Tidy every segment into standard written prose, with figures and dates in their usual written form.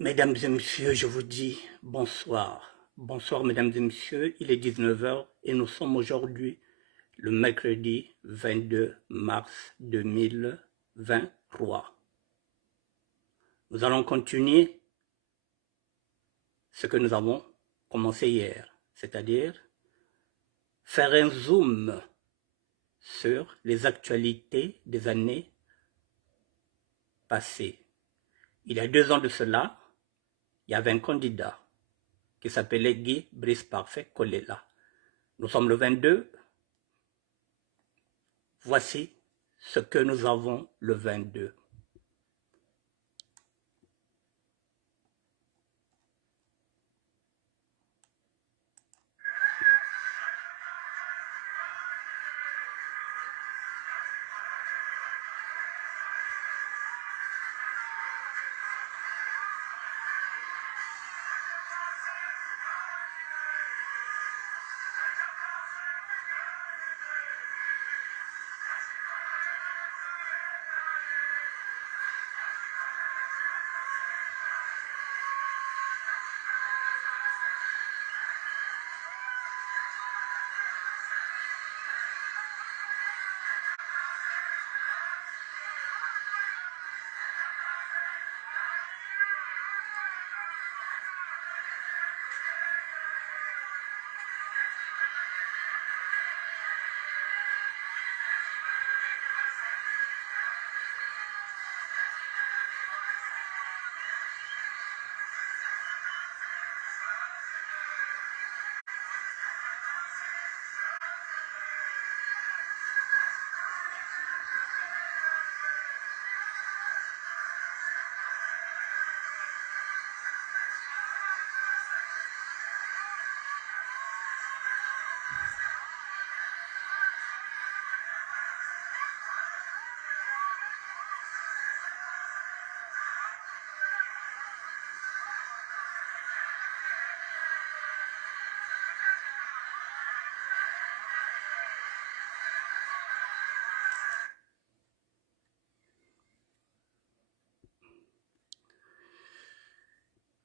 Mesdames et messieurs, je vous dis bonsoir. Bonsoir mesdames et messieurs, il est 19 heures et nous sommes aujourd'hui le mercredi 22 mars 2023. Nous allons continuer ce que nous avons commencé hier, c'est-à-dire faire un zoom sur les actualités des années passées. Il y a 2 ans de cela, il y avait un candidat qui s'appelait Guy Brice Parfait Kolela. Nous sommes le 22. Voici ce que nous avons le 22.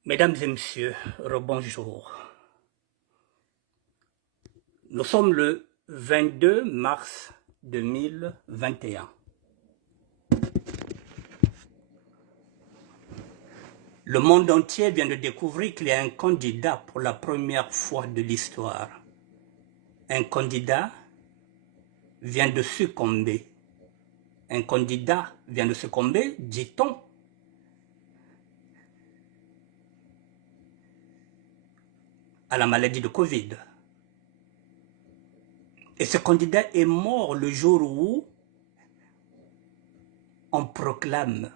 Mesdames et messieurs, rebonjour. Nous sommes le 22 mars 2021. Le monde entier vient de découvrir qu'il y a un candidat pour la première fois de l'histoire. Un candidat vient de succomber. Un candidat vient de succomber, dit-on, à la maladie de Covid. Et ce candidat est mort le jour où on proclame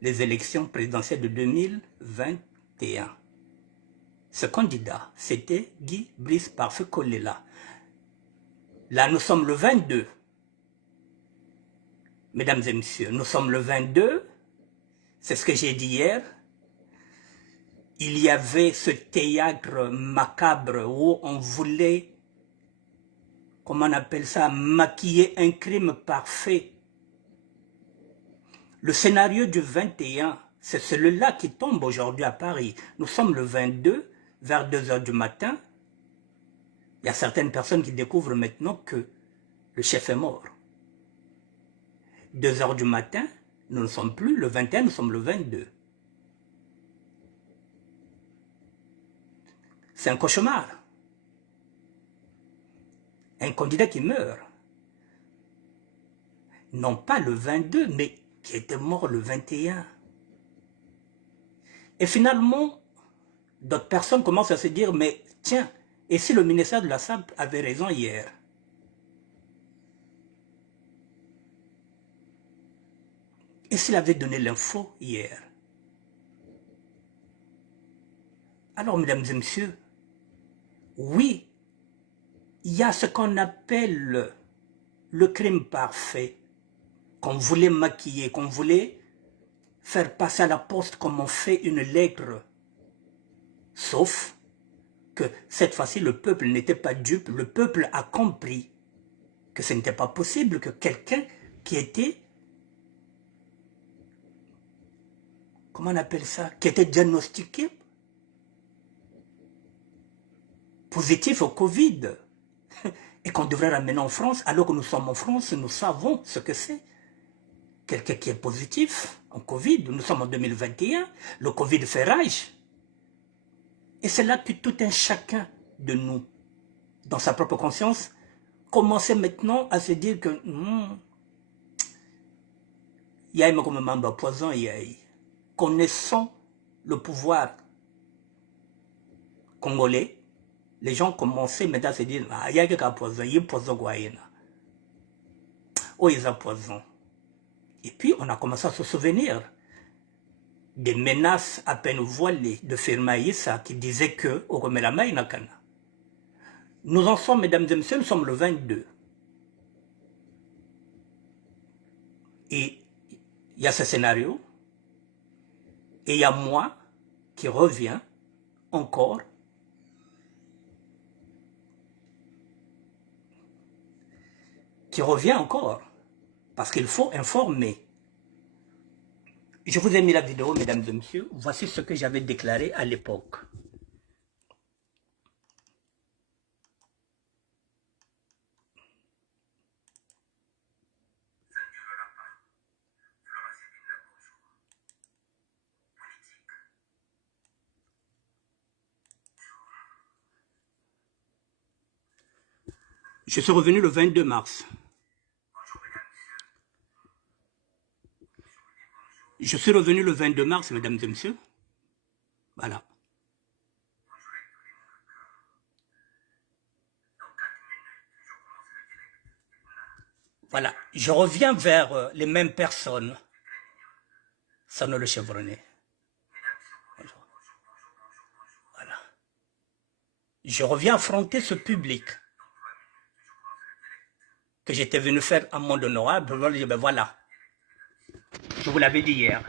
les élections présidentielles de 2021. Ce candidat, c'était Guy Brice Parfait Kolela. Là, nous sommes le 22. Mesdames et messieurs, nous sommes le 22. C'est ce que j'ai dit hier. Il y avait ce théâtre macabre où on voulait, comment on appelle ça, maquiller un crime parfait. Le scénario du 21, c'est celui-là qui tombe aujourd'hui à Paris. Nous sommes le 22, vers 2 heures du matin. Il y a certaines personnes qui découvrent maintenant que le chef est mort. 2 heures du matin, nous ne sommes plus le 21, nous sommes le 22. C'est un cauchemar. Un candidat qui meurt. Non pas le 22, mais qui était mort le 21. Et finalement, d'autres personnes commencent à se dire, mais tiens, et si le ministère de la Santé avait raison hier? Et s'il avait donné l'info hier? Alors, mesdames et messieurs, oui, il y a ce qu'on appelle le crime parfait, qu'on voulait maquiller, qu'on voulait faire passer à la poste comme on fait une lettre. Sauf que cette fois-ci, le peuple n'était pas dupe, le peuple a compris que ce n'était pas possible que quelqu'un qui était, comment on appelle ça, qui était diagnostiqué positif au Covid et qu'on devrait ramener en France, alors que nous sommes en France, nous savons ce que c'est. Quelqu'un qui est positif en Covid, nous sommes en 2021, le Covid fait rage. Et c'est là que tout un chacun de nous, dans sa propre conscience, commençait maintenant à se dire que il y a comme membre poison, connaissant le pouvoir congolais, les gens commençaient maintenant à se dire il y a quelqu'un poison, il y a poison quoi. Oh, ils ont poison. Et puis on a commencé à se souvenir des menaces à peine voilées de Firma Issa qui disait que au Romelama Inakana. Nous en sommes, mesdames et messieurs, nous sommes le 22. Et il y a ce scénario, et il y a moi qui reviens encore parce qu'il faut informer. Je vous ai mis la vidéo, mesdames et messieurs. Voici ce que j'avais déclaré à l'époque. Je suis revenu le 22 mars. Je suis revenu le 22 mars, mesdames et messieurs. Voilà. Voilà. Je reviens vers les mêmes personnes. Ça ne le chevronné. Voilà. Je reviens affronter ce public que j'étais venu faire un monde honorable. Ben voilà. Je vous l'avais dit hier.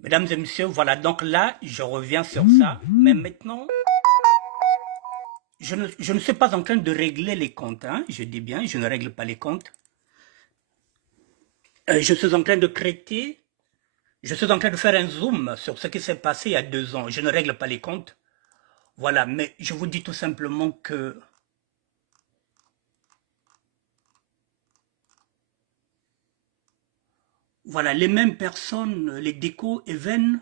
Mesdames et messieurs, voilà, donc là, je reviens sur ça, mais maintenant, je ne suis pas en train de régler les comptes, hein, je dis bien, je ne règle pas les comptes. Je suis en train de traiter, je suis en train de faire un zoom sur ce qui s'est passé il y a 2 ans, je ne règle pas les comptes, voilà, mais je vous dis tout simplement que voilà, les mêmes personnes, les décos, Even,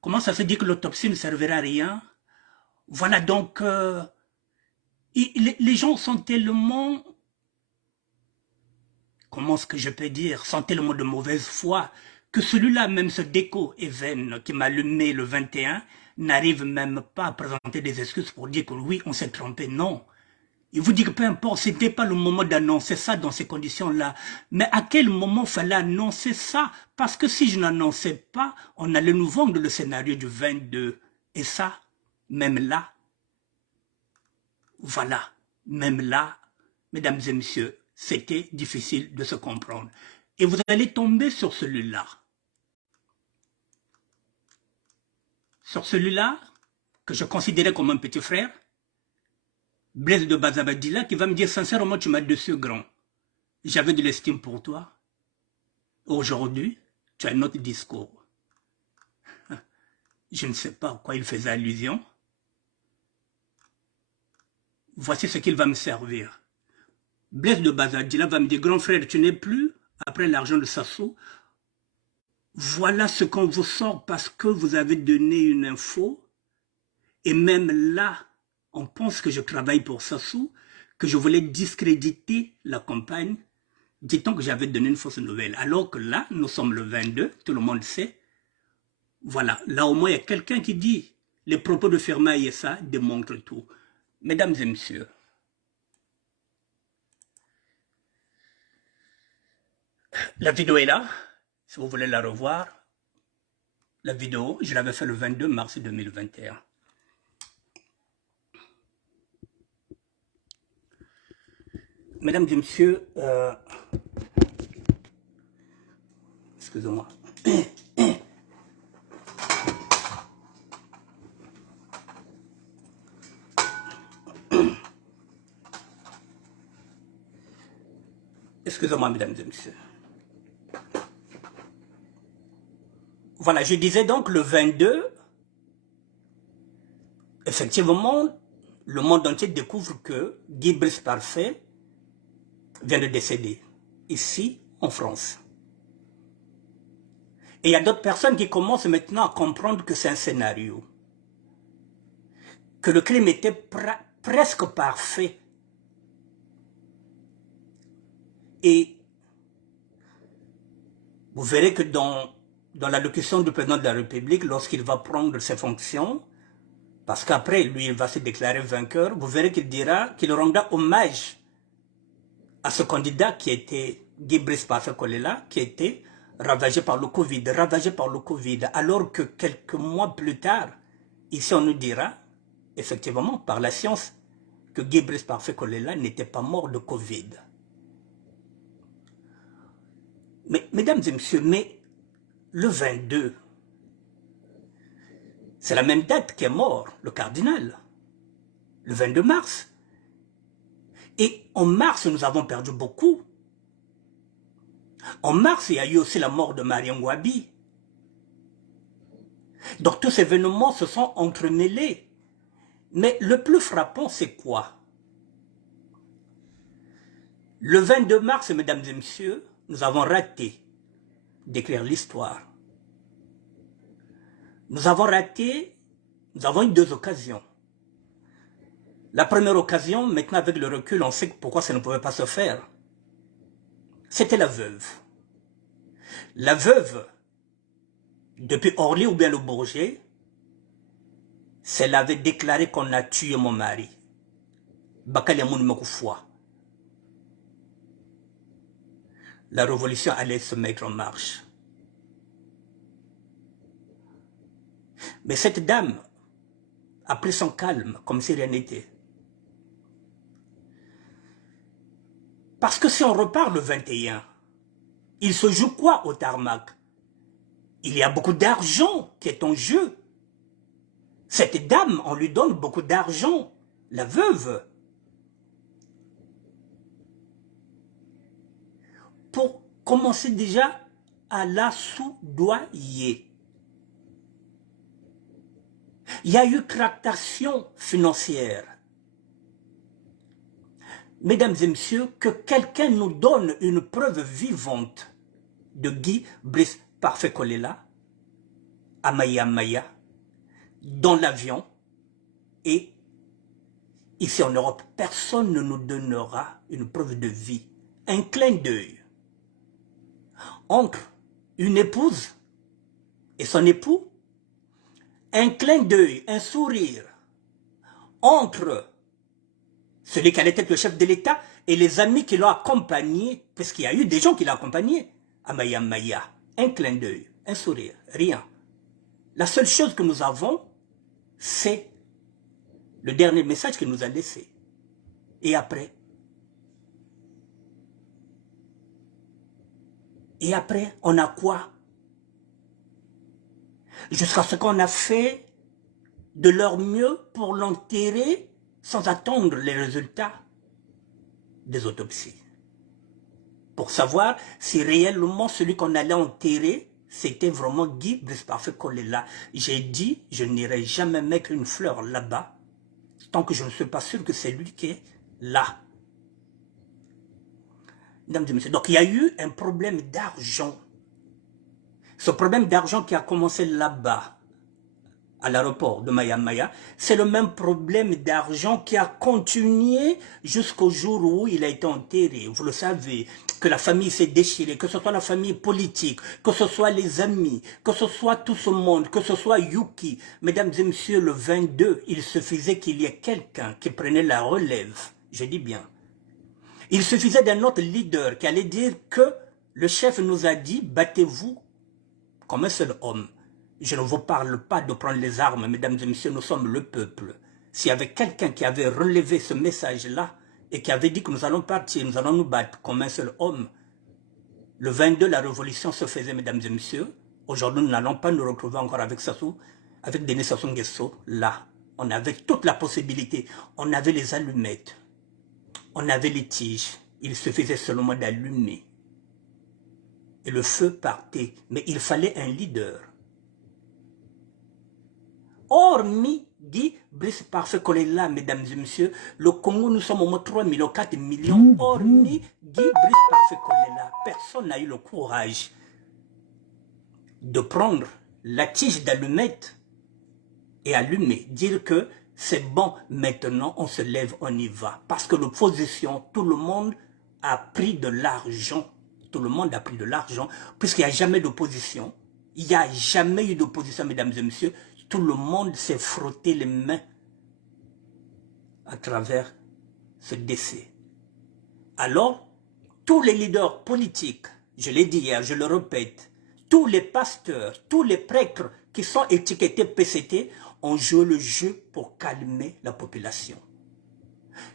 commencent à se dire que l'autopsie ne servira à rien. Voilà, donc, les gens sont tellement, comment est-ce que je peux dire, sont tellement de mauvaise foi, que celui-là, même ce déco, Even, qui m'a allumé le 21, n'arrive même pas à présenter des excuses pour dire que oui, on s'est trompé. Non. Il vous dit que peu importe, ce n'était pas le moment d'annoncer ça dans ces conditions-là. Mais à quel moment fallait annoncer ça? Parce que si je n'annonçais pas, on allait nous vendre le scénario du 22. Et ça, même là, voilà, même là, mesdames et messieurs, c'était difficile de se comprendre. Et vous allez tomber sur celui-là. Sur celui-là, que je considérais comme un petit frère, Blaise de Bazabadila, qui va me dire sincèrement, tu m'as dessus grand. J'avais de l'estime pour toi. Aujourd'hui, tu as un autre discours. Je ne sais pas à quoi il faisait allusion. Voici ce qu'il va me servir. Blaise de Bazadila va me dire, grand frère, tu n'es plus, après l'argent de Sassou, voilà ce qu'on vous sort parce que vous avez donné une info, et même là, on pense que je travaille pour Sassou, que je voulais discréditer la campagne, dit-on que j'avais donné une fausse nouvelle. Alors que là, nous sommes le 22, tout le monde sait. Voilà, là au moins il y a quelqu'un qui dit, les propos de Firma Yessa démontrent tout. Mesdames et messieurs, la vidéo est là, si vous voulez la revoir. La vidéo, je l'avais fait le 22 mars 2021. Mesdames et messieurs, excusez-moi. Excusez-moi, mesdames et messieurs. Voilà, je disais donc le 22, effectivement, le monde entier découvre que Guy Brice Parfait vient de décéder, ici, en France. Et il y a d'autres personnes qui commencent maintenant à comprendre que c'est un scénario. Que le crime était presque parfait. Et vous verrez que dans l'allocution du président de la République, lorsqu'il va prendre ses fonctions, parce qu'après, lui, il va se déclarer vainqueur, vous verrez qu'il dira qu'il rendra hommage à ce candidat qui était Guy Brice Parfait Kolela, qui était ravagé par le Covid, alors que quelques mois plus tard, ici on nous dira, effectivement, par la science, que Guy Brice Parfait Kolela n'était pas mort de Covid. Mais, mesdames et messieurs, mais le 22, c'est la même date qu'est mort le cardinal, le 22 mars. Et en mars, nous avons perdu beaucoup. En mars, il y a eu aussi la mort de Mariam Wabi. Donc tous ces événements se sont entremêlés. Mais le plus frappant, c'est quoi? Le 22 mars, mesdames et messieurs, nous avons raté d'écrire l'histoire. Nous avons eu deux occasions. La première occasion, maintenant avec le recul, on sait pourquoi ça ne pouvait pas se faire. C'était la veuve. La veuve, depuis Orly ou bien le Bourget, c'est l'avait déclaré qu'on a tué mon mari. Bakali Amoun Mekoufwa. La révolution allait se mettre en marche. Mais cette dame a pris son calme comme si rien n'était. Parce que si on repart le 21, il se joue quoi au tarmac? Il y a beaucoup d'argent qui est en jeu. Cette dame, on lui donne beaucoup d'argent, la veuve, pour commencer déjà à la soudoyer. Il y a eu tractation financière. Mesdames et messieurs, que quelqu'un nous donne une preuve vivante de Guy Brice Parfait Kolela, à Maya, dans l'avion, et ici en Europe, personne ne nous donnera une preuve de vie. Un clin d'œil entre une épouse et son époux, un clin d'œil, un sourire entre celui qui allait être le chef de l'État et les amis qui l'ont accompagné, parce qu'il y a eu des gens qui l'ont accompagné à Maya. Un clin d'œil, un sourire, rien. La seule chose que nous avons, c'est le dernier message qu'il nous a laissé. Et après, on a quoi? Jusqu'à ce qu'on a fait de leur mieux pour l'enterrer sans attendre les résultats des autopsies. pour savoir si réellement celui qu'on allait enterrer, c'était vraiment Guy Brice Parfait Kolela. J'ai dit, je n'irai jamais mettre une fleur là-bas, tant que je ne suis pas sûr que c'est lui qui est là. Mesdames et messieurs, donc il y a eu un problème d'argent. Ce problème d'argent qui a commencé là-bas, à l'aéroport de Maya, c'est le même problème d'argent qui a continué jusqu'au jour où il a été enterré. Vous le savez, que la famille s'est déchirée, que ce soit la famille politique, que ce soit les amis, que ce soit tout ce monde, que ce soit Yuki. Mesdames et messieurs, le 22, il suffisait qu'il y ait quelqu'un qui prenait la relève. Je dis bien. Il suffisait d'un autre leader qui allait dire que le chef nous a dit, battez-vous comme un seul homme. Je ne vous parle pas de prendre les armes, mesdames et messieurs, nous sommes le peuple. S'il y avait quelqu'un qui avait relevé ce message-là et qui avait dit que nous allons partir, nous allons nous battre comme un seul homme, le 22, la révolution se faisait, mesdames et messieurs. Aujourd'hui, nous n'allons pas nous retrouver encore avec Sassou, avec Denis Sassou Nguesso. Là, on avait toute la possibilité. On avait les allumettes, on avait les tiges. Il suffisait seulement d'allumer. Et le feu partait. Mais il fallait un leader. Hormis Guy Brice Parfait Kolela, mesdames et messieurs, le Congo, nous sommes au moins 3 millions, 4 millions. Hormis Guy Brice Parfait Kolela, personne n'a eu le courage de prendre la tige d'allumette et allumer. Dire que c'est bon, maintenant on se lève, on y va. Parce que l'opposition, tout le monde a pris de l'argent. Tout le monde a pris de l'argent, puisqu'il n'y a jamais d'opposition. Il n'y a jamais eu d'opposition, mesdames et messieurs. Tout le monde s'est frotté les mains à travers ce décès. Alors, tous les leaders politiques, je l'ai dit hier, je le répète, tous les pasteurs, tous les prêtres qui sont étiquetés PCT ont joué le jeu pour calmer la population.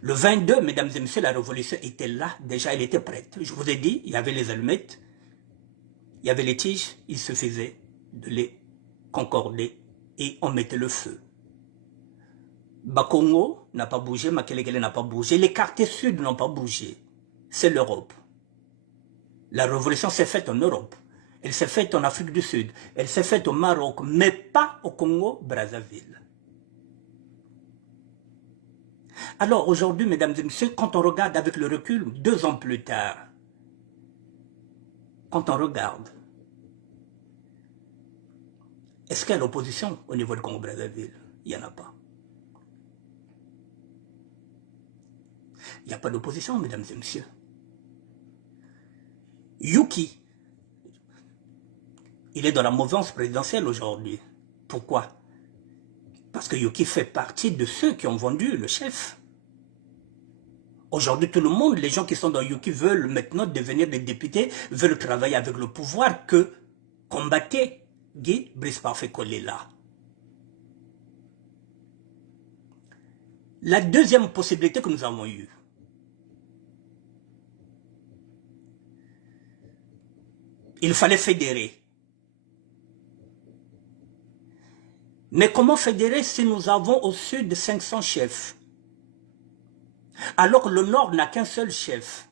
Le 22, mesdames et messieurs, la révolution était là, déjà elle était prête. Je vous ai dit, il y avait les allumettes, il y avait les tiges, il suffisait de les concorder et on mettait le feu. Bakongo n'a pas bougé, Makelekele n'a pas bougé, les quartiers sud n'ont pas bougé. C'est l'Europe. La révolution s'est faite en Europe. Elle s'est faite en Afrique du Sud. Elle s'est faite au Maroc, mais pas au Congo-Brazzaville. Alors aujourd'hui, mesdames et messieurs, quand on regarde avec le recul, 2 ans plus tard, quand on regarde, est-ce qu'il y a l'opposition au niveau du Congo-Brazzaville? Il n'y en a pas. Il n'y a pas d'opposition, mesdames et messieurs. Yuki, il est dans la mouvance présidentielle aujourd'hui. Pourquoi? Parce que Yuki fait partie de ceux qui ont vendu le chef. Aujourd'hui, tout le monde, les gens qui sont dans Yuki veulent maintenant devenir des députés, veulent travailler avec le pouvoir que combattait Guy Brice Parfait Kolela. La deuxième possibilité que nous avons eue, il fallait fédérer. Mais comment fédérer si nous avons au sud 500 chefs? Alors que le nord n'a qu'un seul chef.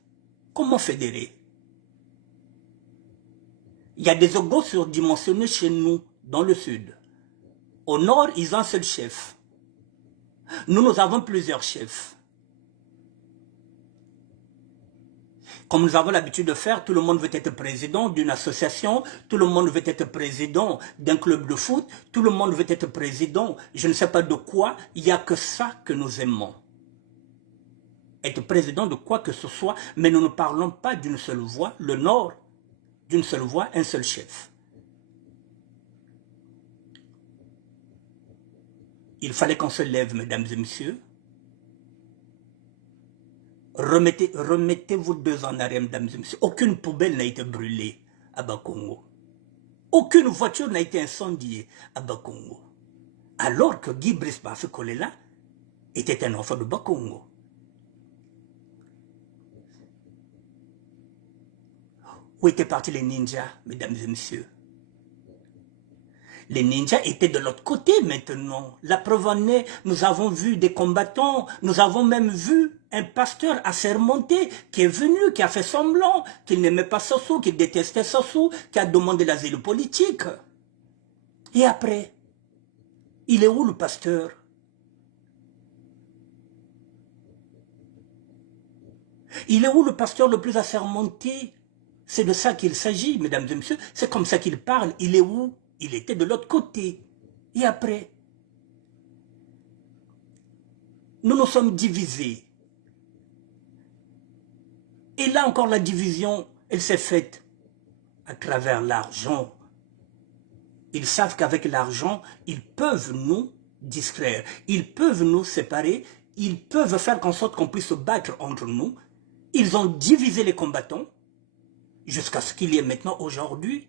Comment fédérer? Il y a des égos surdimensionnés chez nous, dans le sud. Au nord, ils ont un seul chef. Nous, nous avons plusieurs chefs. Comme nous avons l'habitude de faire, tout le monde veut être président d'une association, tout le monde veut être président d'un club de foot, tout le monde veut être président, je ne sais pas de quoi, il n'y a que ça que nous aimons. Être président de quoi que ce soit, mais nous ne parlons pas d'une seule voix, le Nord, d'une seule voix, un seul chef. Il fallait qu'on se lève, mesdames et messieurs. Remettez-vous 2 ans en arrière, mesdames et messieurs. Aucune poubelle n'a été brûlée à Bakongo. Aucune voiture n'a été incendiée à Bakongo. Alors que Guy Brice Parfait Kolela était un enfant de Bakongo. Où étaient partis les ninjas, mesdames et messieurs? Les ninjas étaient de l'autre côté maintenant. La preuve en est, nous avons vu des combattants, nous avons même vu un pasteur assermenté qui est venu, qui a fait semblant qu'il n'aimait pas Sassou, qu'il détestait Sassou, qui a demandé l'asile politique. Et après, il est où le pasteur? Il est où le pasteur le plus assermenté? C'est de ça qu'il s'agit, mesdames et messieurs. C'est comme ça qu'il parle. Il est où? Il était de l'autre côté. Et après, nous nous sommes divisés. Et là encore, la division, elle s'est faite à travers l'argent. Ils savent qu'avec l'argent, ils peuvent nous distraire. Ils peuvent nous séparer. Ils peuvent faire en sorte qu'on puisse se battre entre nous. Ils ont divisé les combattants jusqu'à ce qu'il y ait maintenant, aujourd'hui,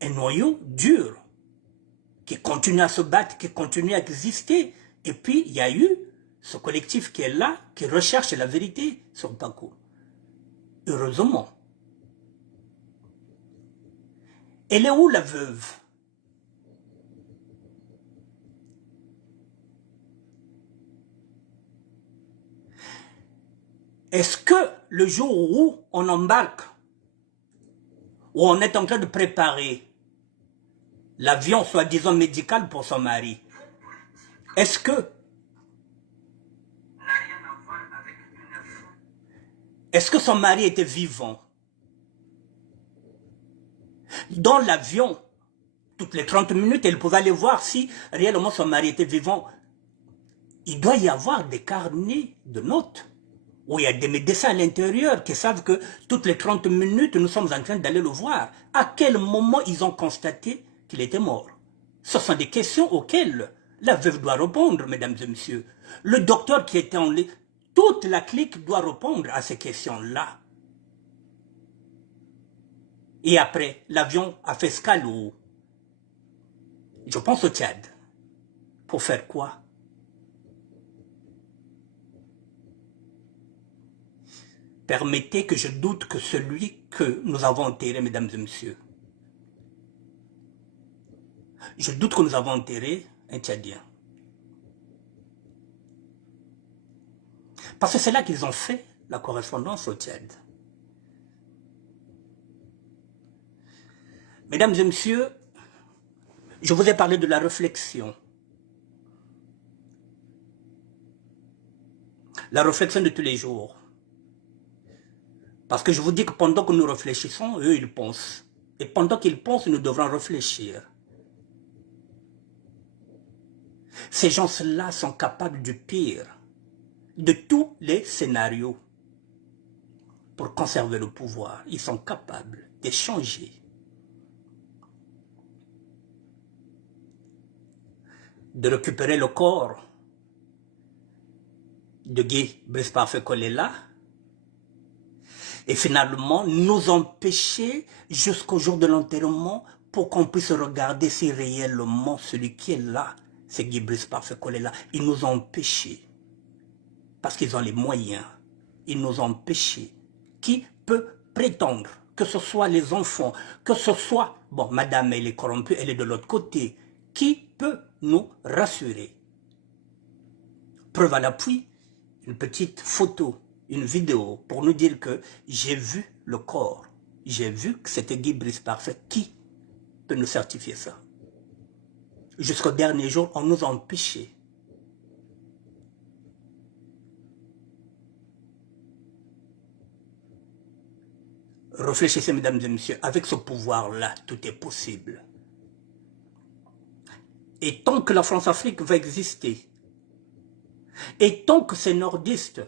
un noyau dur qui continue à se battre, qui continue à exister. Et puis, il y a eu ce collectif qui est là, qui recherche la vérité sur Paco. Heureusement. Elle est où la veuve? Est-ce que le jour où on embarque, où on est en train de préparer l'avion soi-disant médical pour son mari, est-ce que son mari était vivant? Dans l'avion, toutes les 30 minutes, elle pouvait aller voir si réellement son mari était vivant. Il doit y avoir des carnets de notes où il y a des médecins à l'intérieur qui savent que toutes les 30 minutes, nous sommes en train d'aller le voir. À quel moment ils ont constaté qu'il était mort? Ce sont des questions auxquelles la veuve doit répondre, mesdames et messieurs. Le docteur qui était en ligne, toute la clique doit répondre à ces questions-là. Et après, l'avion a fait escale où? Je pense au Tchad. Pour faire quoi? Permettez que je doute que celui que nous avons enterré, mesdames et messieurs. Je doute que nous avons enterré un Tchadien. Parce que c'est là qu'ils ont fait la correspondance au Tchad. Mesdames et messieurs, je vous ai parlé de la réflexion. La réflexion de tous les jours. Parce que je vous dis que pendant que nous réfléchissons, eux, ils pensent. Et pendant qu'ils pensent, nous devrons réfléchir. Ces gens-là sont capables du pire, de tous les scénarios. Pour conserver le pouvoir, ils sont capables d'échanger. De récupérer le corps de Guy Brice-Parfait Kolela et finalement nous empêcher jusqu'au jour de l'enterrement pour qu'on puisse regarder si réellement celui qui est là, c'est Guy Brice-Parfait Kolela. Ils nous ont empêchés parce qu'ils ont les moyens. Ils nous ont empêchés. Qui peut prétendre que ce soit les enfants, que ce soit, bon, madame elle est corrompue, elle est de l'autre côté, qui peut nous rassurer? Preuve à l'appui, une petite photo, une vidéo pour nous dire que j'ai vu le corps, j'ai vu que c'était Guy Brice-Parfait. Qui peut nous certifier ça? Jusqu'au dernier jour, on nous a empêchés. Réfléchissez, mesdames et messieurs, avec ce pouvoir-là, tout est possible. Et tant que la France-Afrique va exister, et tant que ces nordistes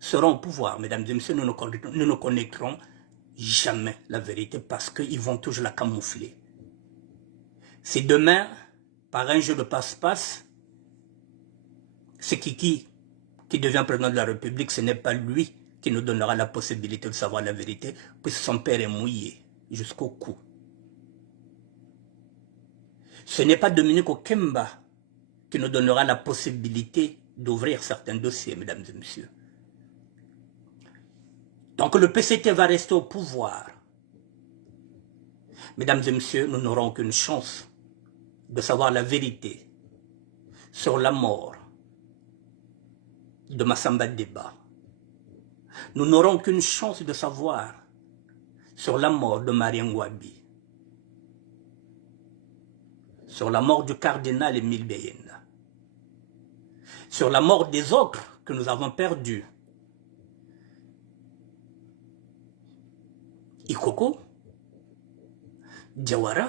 seront au pouvoir, mesdames et messieurs, nous ne connaîtrons jamais la vérité parce qu'ils vont toujours la camoufler. Si demain, par un jeu de passe-passe, c'est qui devient président de la République, ce n'est pas lui qui nous donnera la possibilité de savoir la vérité, puisque son père est mouillé jusqu'au cou. Ce n'est pas Dominique Okemba qui nous donnera la possibilité d'ouvrir certains dossiers, mesdames et messieurs. Donc le PCT va rester au pouvoir. Mesdames et messieurs, nous n'aurons aucune chance de savoir la vérité sur la mort de Massamba Deba. Nous n'aurons aucune chance de savoir sur la mort de Marie Ngouabi, sur la mort du cardinal Émile Beyenda, sur la mort des autres que nous avons perdus. Ikoko, Diawara,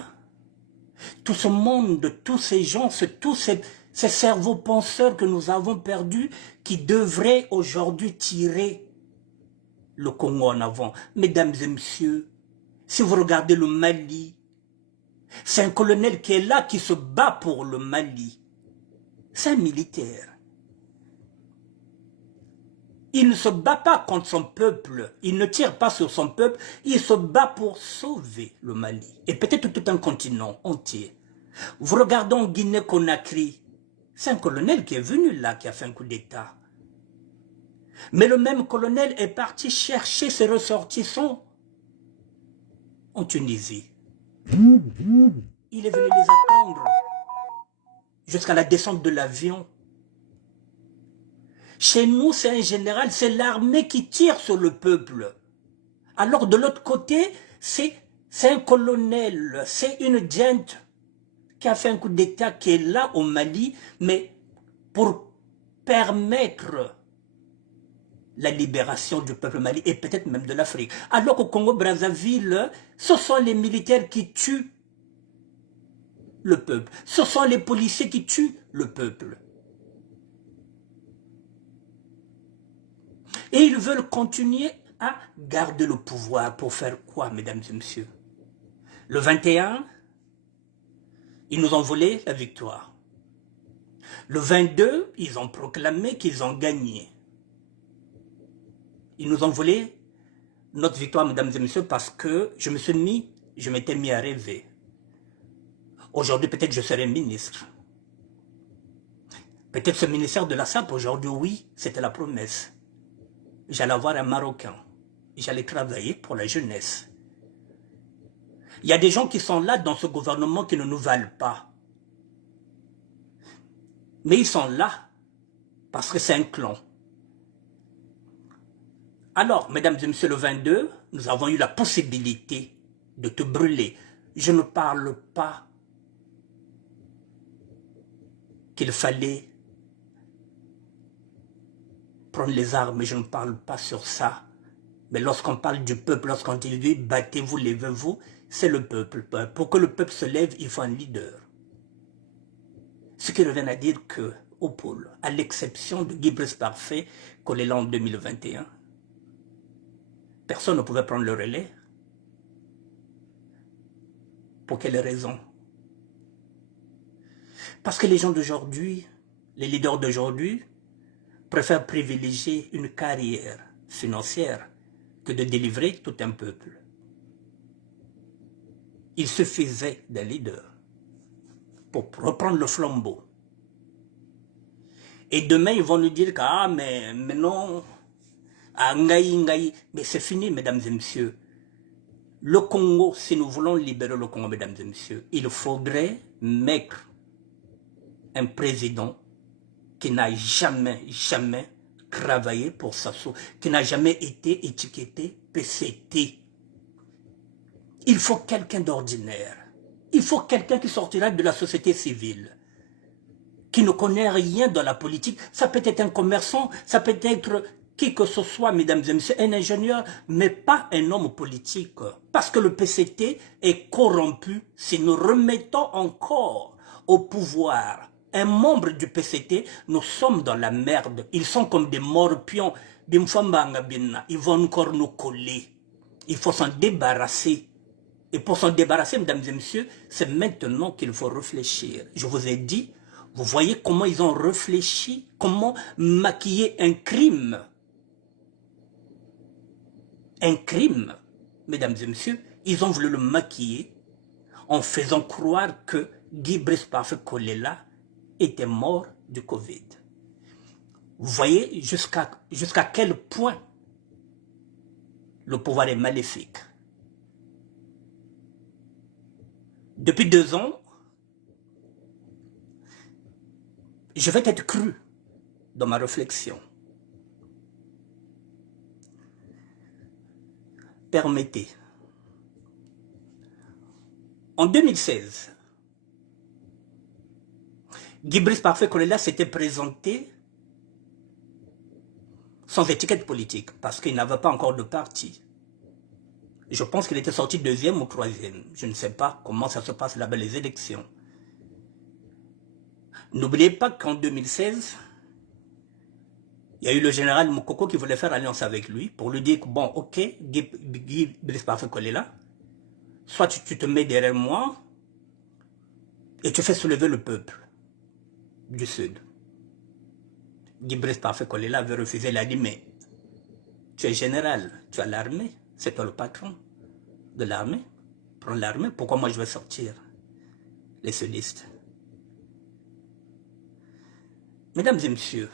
tout ce monde, tous ces gens, tous ces cerveaux penseurs que nous avons perdus qui devraient aujourd'hui tirer le Congo en avant. Mesdames et messieurs, si vous regardez le Mali, c'est un colonel qui est là, qui se bat pour le Mali. C'est un militaire. Il ne se bat pas contre son peuple, il ne tire pas sur son peuple, il se bat pour sauver le Mali. Et peut-être tout un continent entier. Vous regardez en Guinée-Conakry, c'est un colonel qui est venu là, qui a fait un coup d'État. Mais le même colonel est parti chercher ses ressortissants en Tunisie. Il est venu les attendre jusqu'à la descente de l'avion. Chez nous, c'est un général, c'est l'armée qui tire sur le peuple. Alors de l'autre côté, c'est un colonel, c'est une gente qui a fait un coup d'État, qui est là au Mali, mais pour permettre la libération du peuple mali et peut-être même de l'Afrique. Alors qu'au Congo-Brazzaville, ce sont les militaires qui tuent le peuple. Ce sont les policiers qui tuent le peuple. Et ils veulent continuer à garder le pouvoir pour faire quoi, mesdames et messieurs? Le 21, ils nous ont volé la victoire. Le 22, ils ont proclamé qu'ils ont gagné. Ils nous ont volé notre victoire, mesdames et messieurs, parce que je m'étais mis à rêver. Aujourd'hui, peut-être je serai ministre. Peut-être ce ministère de la SAP, aujourd'hui, oui, c'était la promesse. J'allais avoir un Marocain. J'allais travailler pour la jeunesse. Il y a des gens qui sont là dans ce gouvernement qui ne nous valent pas. Mais ils sont là parce que c'est un clan. Alors, mesdames et messieurs, le 22, nous avons eu la possibilité de te brûler. Je ne parle pas qu'il fallait prendre les armes, je ne parle pas sur ça. Mais lorsqu'on parle du peuple, lorsqu'on dit battez-vous, levez-vous, c'est le peuple. Pour que le peuple se lève, il faut un leader. Ce qui revient à dire que, au pôle, à l'exception de Guy Brice Parfait, qu'on est là en 2021, personne ne pouvait prendre le relais. Pour quelle raison? Parce que les gens d'aujourd'hui, les leaders d'aujourd'hui, préfèrent privilégier une carrière financière que de délivrer tout un peuple. Il suffisait d'un leader pour reprendre le flambeau. Et demain, ils vont nous dire que, ah, mais non, ah, mais c'est fini, mesdames et messieurs. Le Congo, si nous voulons libérer le Congo, mesdames et messieurs, il faudrait mettre un président qui n'a jamais travaillé pour Sassou, qui n'a jamais été étiqueté PCT. Il faut quelqu'un d'ordinaire. Il faut quelqu'un qui sortira de la société civile, qui ne connaît rien dans la politique. Ça peut être un commerçant, ça peut être qui que ce soit, mesdames et messieurs, un ingénieur, mais pas un homme politique. Parce que le PCT est corrompu si nous remettons encore au pouvoir un membre du PCT, nous sommes dans la merde. Ils sont comme des morpions. Ils vont encore nous coller. Il faut s'en débarrasser. Et pour s'en débarrasser, mesdames et messieurs, c'est maintenant qu'il faut réfléchir. Je vous ai dit, vous voyez comment ils ont réfléchi, comment maquiller un crime. Un crime, mesdames et messieurs, ils ont voulu le maquiller en faisant croire que Guy Brice Parfait Kolela était mort du Covid. Vous voyez jusqu'à quel point le pouvoir est maléfique. Depuis 2 ans, je vais être cru dans ma réflexion. Permettez. En 2016, Guy Brice Parfait Kolela s'était présenté sans étiquette politique, parce qu'il n'avait pas encore de parti. Je pense qu'il était sorti 2e ou 3e. Je ne sais pas comment ça se passe là-bas, les élections. N'oubliez pas qu'en 2016, il y a eu le général Moukoko qui voulait faire alliance avec lui pour lui dire que, bon, ok, Guy Brice Parfait Kolela, soit tu te mets derrière moi et tu fais soulever le peuple du Sud. Guy Brice Parfait Kolela avait refusé, il a dit, mais tu es général, tu as l'armée, c'est toi le patron de l'armée, prends l'armée, pourquoi moi je vais sortir les sudistes? Mesdames et messieurs,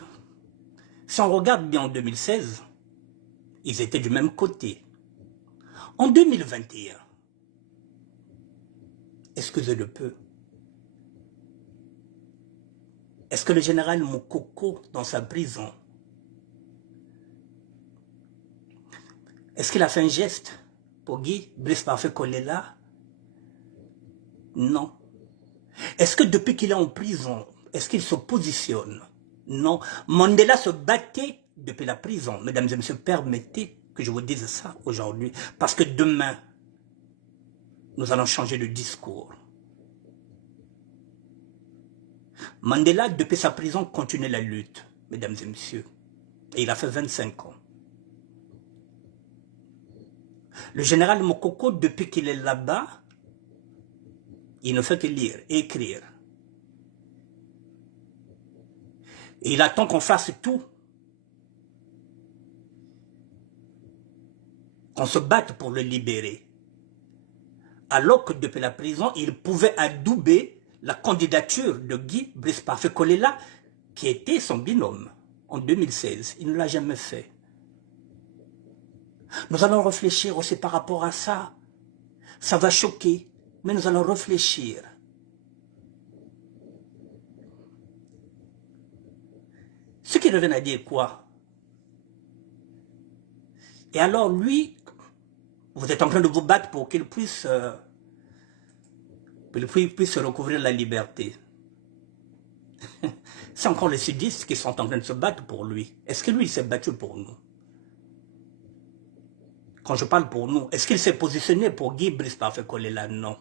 si on regarde bien en 2016, ils étaient du même côté. En 2021, excusez le peu, est-ce que le général Moukoko, dans sa prison, est-ce qu'il a fait un geste pour Guy Brice Parfait Kolela? Non. Est-ce que depuis qu'il est en prison, est-ce qu'il se positionne? Non. Mandela se battait depuis la prison. Mesdames et messieurs, permettez que je vous dise ça aujourd'hui. Parce que demain, nous allons changer de discours. Mandela, depuis sa prison, continuait la lutte, mesdames et messieurs. Et il a fait 25 ans. Le général Moukoko, depuis qu'il est là-bas, il ne fait que lire et écrire. Et il attend qu'on fasse tout. Qu'on se batte pour le libérer. Alors que depuis la prison, il pouvait adouber la candidature de Guy Brice Parfait Kolela, qui était son binôme en 2016. Il ne l'a jamais fait. Nous allons réfléchir aussi par rapport à ça. Ça va choquer, mais nous allons réfléchir. Ce qui revient à dire quoi? Et alors lui, vous êtes en train de vous battre pour qu'il puisse recouvrir la liberté. C'est encore les sudistes qui sont en train de se battre pour lui. Est-ce que lui, il s'est battu pour nous? Quand je parle pour nous, est-ce qu'il s'est positionné pour Guy Brice Parfait Kolela? Non.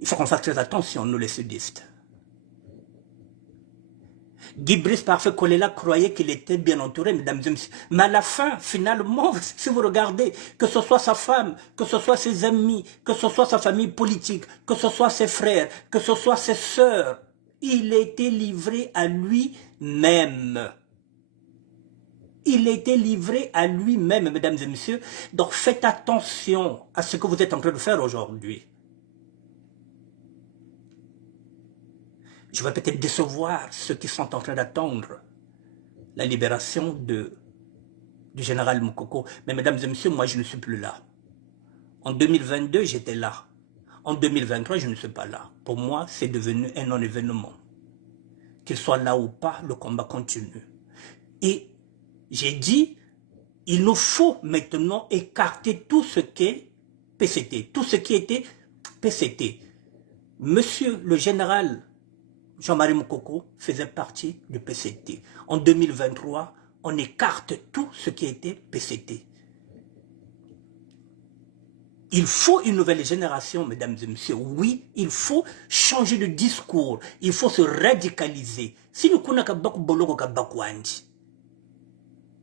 Il faut qu'on fasse très attention, nous les sudistes. Guy Brice Parfait Kolela croyait qu'il était bien entouré, mesdames et messieurs. Mais à la fin, finalement, si vous regardez, que ce soit sa femme, que ce soit ses amis, que ce soit sa famille politique, que ce soit ses frères, que ce soit ses sœurs, il était livré à lui-même. Il était livré à lui-même, mesdames et messieurs. Donc faites attention à ce que vous êtes en train de faire aujourd'hui. Je vais peut-être décevoir ceux qui sont en train d'attendre la libération du général Moukoko. Mais mesdames et messieurs, moi je ne suis plus là. En 2022, j'étais là. En 2023, je ne suis pas là. Pour moi, c'est devenu un non-événement. Qu'il soit là ou pas, le combat continue. Et j'ai dit, il nous faut maintenant écarter tout ce qu'est PCT, tout ce qui était PCT. Monsieur le général Jean-Marie Moukoko faisait partie du PCT. En 2023, on écarte tout ce qui était PCT. Il faut une nouvelle génération, mesdames et messieurs. Oui, il faut changer de discours. Il faut se radicaliser. Si nous connaissons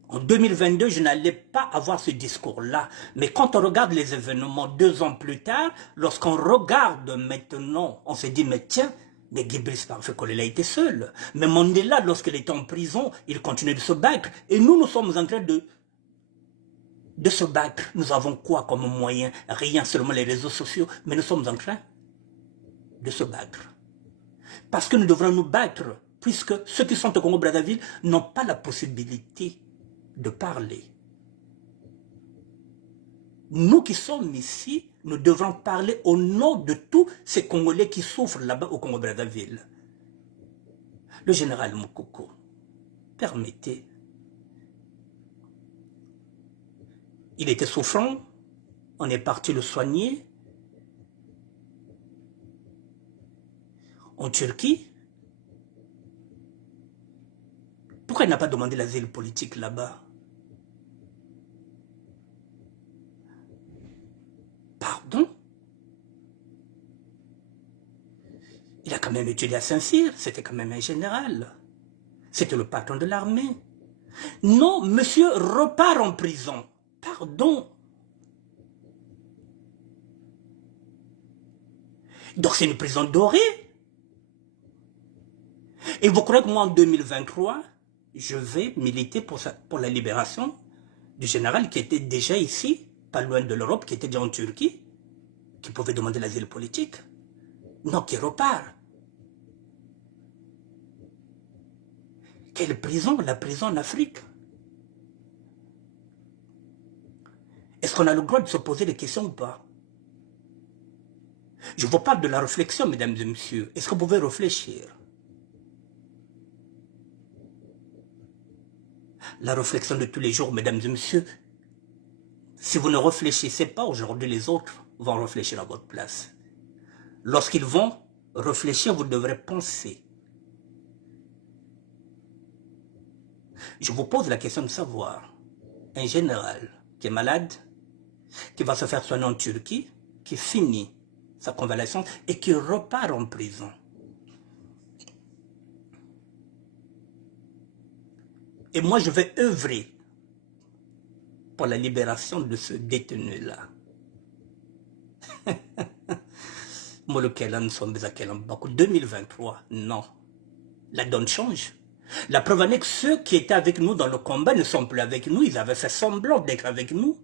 en 2022, je n'allais pas avoir ce discours-là. Mais quand on regarde les événements 2 ans plus tard, lorsqu'on regarde maintenant, on se dit, mais tiens, mais Guy Brice Parfait Kolela était seul. Mais Mandela, lorsqu'il était en prison, il continuait de se battre. Et nous, nous sommes en train de se battre. Nous avons quoi comme moyen? Rien, seulement les réseaux sociaux. Mais nous sommes en train de se battre. Parce que nous devrons nous battre, puisque ceux qui sont au Congo-Brazzaville n'ont pas la possibilité de parler. Nous qui sommes ici, nous devrons parler au nom de tous ces Congolais qui souffrent là-bas au Congo-Brazzaville. Le général Moukoko, permettez. Il était souffrant, on est parti le soigner. En Turquie. Pourquoi il n'a pas demandé l'asile politique là-bas? Pardon? Il a quand même étudié à Saint-Cyr, c'était quand même un général. C'était le patron de l'armée. Non, monsieur repart en prison. Pardon. Donc c'est une prison dorée. Et vous croyez que moi en 2023, je vais militer pour la libération du général qui était déjà ici, pas loin de l'Europe, qui était déjà en Turquie, qui pouvait demander l'asile politique? Non, qui repart. Quelle prison? La prison en Afrique. Est-ce qu'on a le droit de se poser des questions ou pas? Je vous parle de la réflexion, mesdames et messieurs. Est-ce que vous pouvez réfléchir? La réflexion de tous les jours, mesdames et messieurs. Si vous ne réfléchissez pas aujourd'hui, les autres vont réfléchir à votre place. Lorsqu'ils vont réfléchir, vous devrez penser. Je vous pose la question de savoir, un général qui est malade, qui va se faire soigner en Turquie, qui finit sa convalescence et qui repart en prison. Et moi, je vais œuvrer pour la libération de ce détenu-là. Moi, lequel nous sommes à 2023, non. La donne change. La preuve en est que ceux qui étaient avec nous dans le combat ne sont plus avec nous. Ils avaient fait semblant d'être avec nous.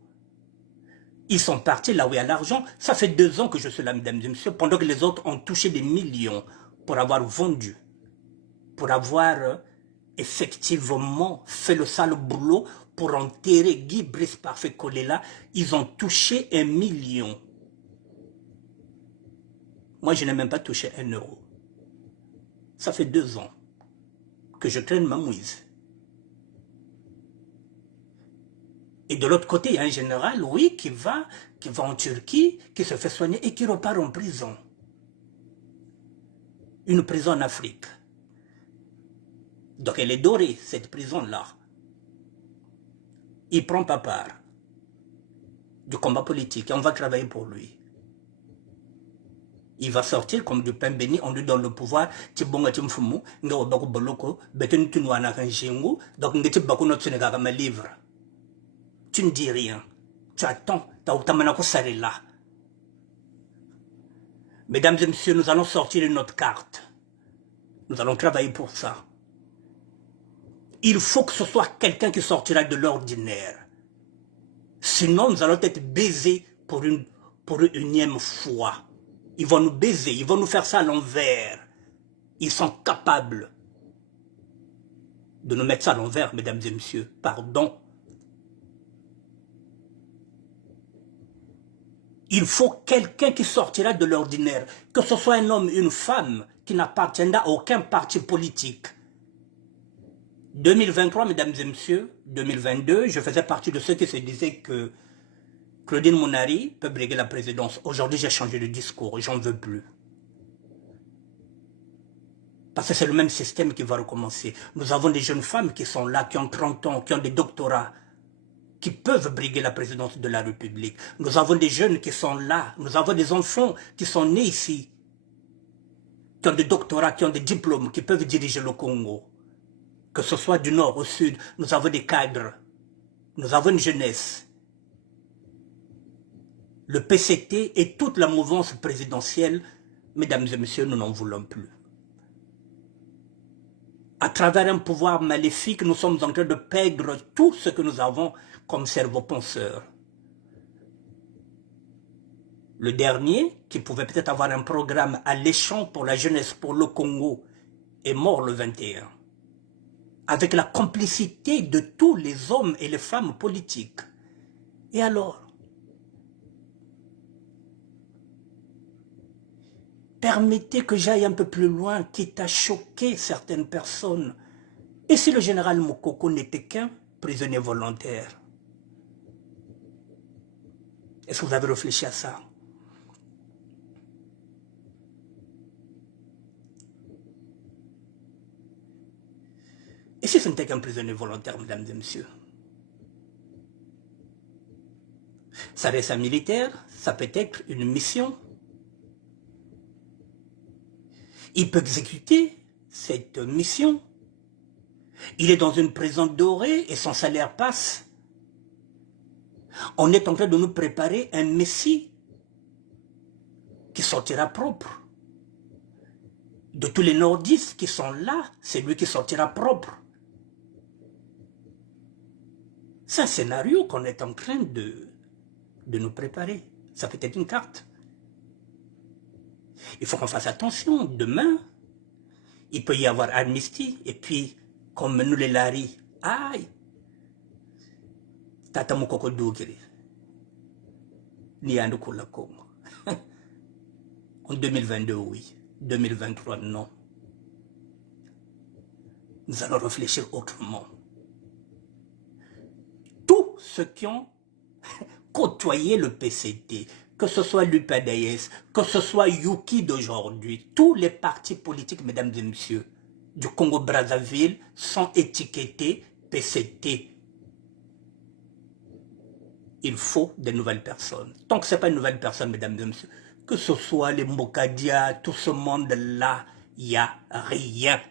Ils sont partis là où il y a l'argent. Ça fait 2 ans que je suis là, mesdames et messieurs, pendant que les autres ont touché des millions pour avoir vendu, pour avoir effectivement fait le sale boulot pour enterrer Guy Brice Parfait Kolela. Ils ont touché 1 million. Moi, je n'ai même pas touché 1 euro. Ça fait 2 ans que je traîne ma mouise. Et de l'autre côté, il y a un général, oui, qui va en Turquie, qui se fait soigner et qui repart en prison. Une prison en Afrique. Donc elle est dorée, cette prison-là. Il ne prend pas part du combat politique et on va travailler pour lui. Il va sortir comme du pain béni, on lui donne le pouvoir. Tu donc tu ne dis rien. Tu attends, là. Mesdames et messieurs, nous allons sortir notre carte. Nous allons travailler pour ça. Il faut que ce soit quelqu'un qui sortira de l'ordinaire. Sinon, nous allons être baisés pour une énième fois. Ils vont nous baiser, ils vont nous faire ça à l'envers. Ils sont capables de nous mettre ça à l'envers, mesdames et messieurs. Pardon. Il faut quelqu'un qui sortira de l'ordinaire. Que ce soit un homme, une femme, qui n'appartiendra à aucun parti politique. 2023, mesdames et messieurs, 2022, je faisais partie de ceux qui se disaient que Claudine Mounari peut briguer la présidence. Aujourd'hui, j'ai changé de discours, j'en veux plus. Parce que c'est le même système qui va recommencer. Nous avons des jeunes femmes qui sont là, qui ont 30 ans, qui ont des doctorats, qui peuvent briguer la présidence de la République. Nous avons des jeunes qui sont là, nous avons des enfants qui sont nés ici, qui ont des doctorats, qui ont des diplômes, qui peuvent diriger le Congo. Que ce soit du nord au sud, nous avons des cadres, nous avons une jeunesse. Le PCT et toute la mouvance présidentielle, mesdames et messieurs, nous n'en voulons plus. À travers un pouvoir maléfique, nous sommes en train de perdre tout ce que nous avons comme cerveau penseur. Le dernier, qui pouvait peut-être avoir un programme alléchant pour la jeunesse, pour le Congo, est mort le 21. Avec la complicité de tous les hommes et les femmes politiques. Et alors, Permettez que j'aille un peu plus loin, quitte à choquer certaines personnes. Et si le général Mokoko n'était qu'un prisonnier volontaire? Est-ce que vous avez réfléchi à ça? Et si ce n'était qu'un prisonnier volontaire, mesdames et messieurs? Ça reste un militaire, ça peut être une mission. Il peut exécuter cette mission. Il est dans une prison dorée et son salaire passe. On est en train de nous préparer un Messie qui sortira propre. De tous les nordistes qui sont là, c'est lui qui sortira propre. C'est un scénario qu'on est en train de nous préparer. Ça peut être une carte. Il faut qu'on fasse attention. Demain, il peut y avoir amnistie. Et puis, comme nous les Lari, aïe, tata mokoko dougiri. Ni yandu kula Congo. En 2022, oui. 2023, non. Nous allons réfléchir autrement. Tous ceux qui ont côtoyé le PCT, que ce soit l'UPADS, que ce soit Yuki d'aujourd'hui, tous les partis politiques, mesdames et messieurs, du Congo-Brazzaville sont étiquetés PCT. Il faut des nouvelles personnes. Tant que ce n'est pas une nouvelle personne, mesdames et messieurs, que ce soit les Mokadia, tout ce monde-là, il n'y a rien.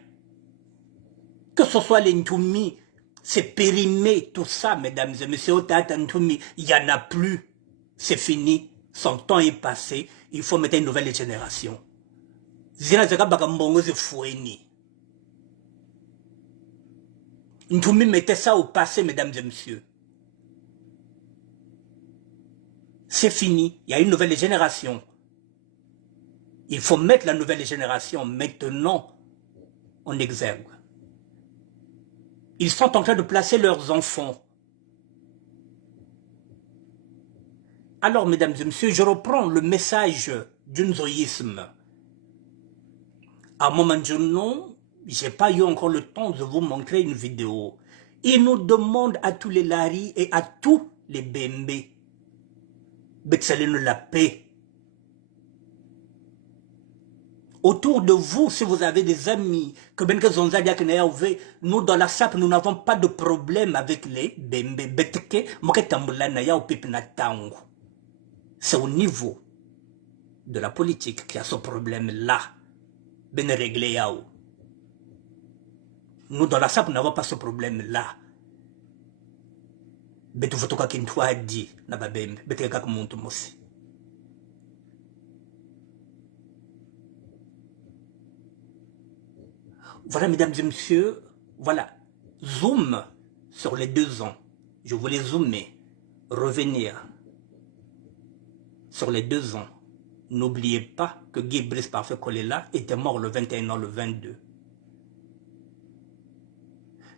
Que ce soit les Ntoumi, c'est périmé, tout ça, mesdames et messieurs, au Tata Ntoumi, il n'y en a plus. C'est fini, son temps est passé, il faut mettre une nouvelle génération. Zinazaka Bakambongo, c'est foueni. Ntoumi mettait ça au passé, mesdames et messieurs. C'est fini, il y a une nouvelle génération. Il faut mettre la nouvelle génération maintenant en exergue. Ils sont en train de placer leurs enfants. Alors, mesdames et messieurs, je reprends le message du nzoïsme. À Momandjono, je n'ai pas eu encore le temps de vous montrer une vidéo. Il nous demande à tous les Lari et à tous les Bembe, Betsalene la paix. Autour de vous, si vous avez des amis, nous dans la SAP, nous n'avons pas de problème avec les Bembe. C'est au niveau de la politique qu'il y a ce problème-là. Nous dans la SAP, nous n'avons pas ce problème-là. Voilà, mesdames et messieurs, voilà, zoom sur les 2 ans. Je voulais zoomer, revenir sur les 2 ans. N'oubliez pas que Guy Brice Parfait Kolela était mort le 21 ans, le 22.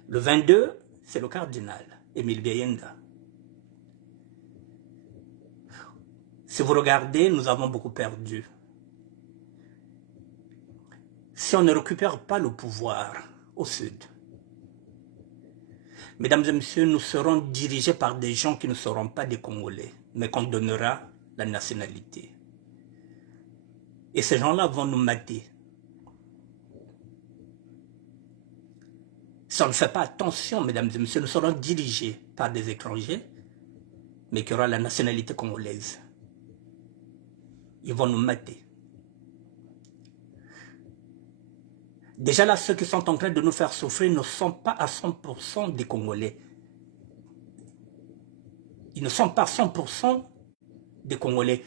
Le 22, c'est le cardinal, Émile Biayenda. Si vous regardez, nous avons beaucoup perdu. Si on ne récupère pas le pouvoir au sud, mesdames et messieurs, nous serons dirigés par des gens qui ne seront pas des Congolais, mais qu'on donnera la nationalité. Et ces gens-là vont nous mater. Si on ne fait pas attention, mesdames et messieurs, nous serons dirigés par des étrangers, mais qui auront la nationalité congolaise. Ils vont nous mater. Déjà là, ceux qui sont en train de nous faire souffrir ne sont pas à 100% des Congolais. Ils ne sont pas 100% des Congolais.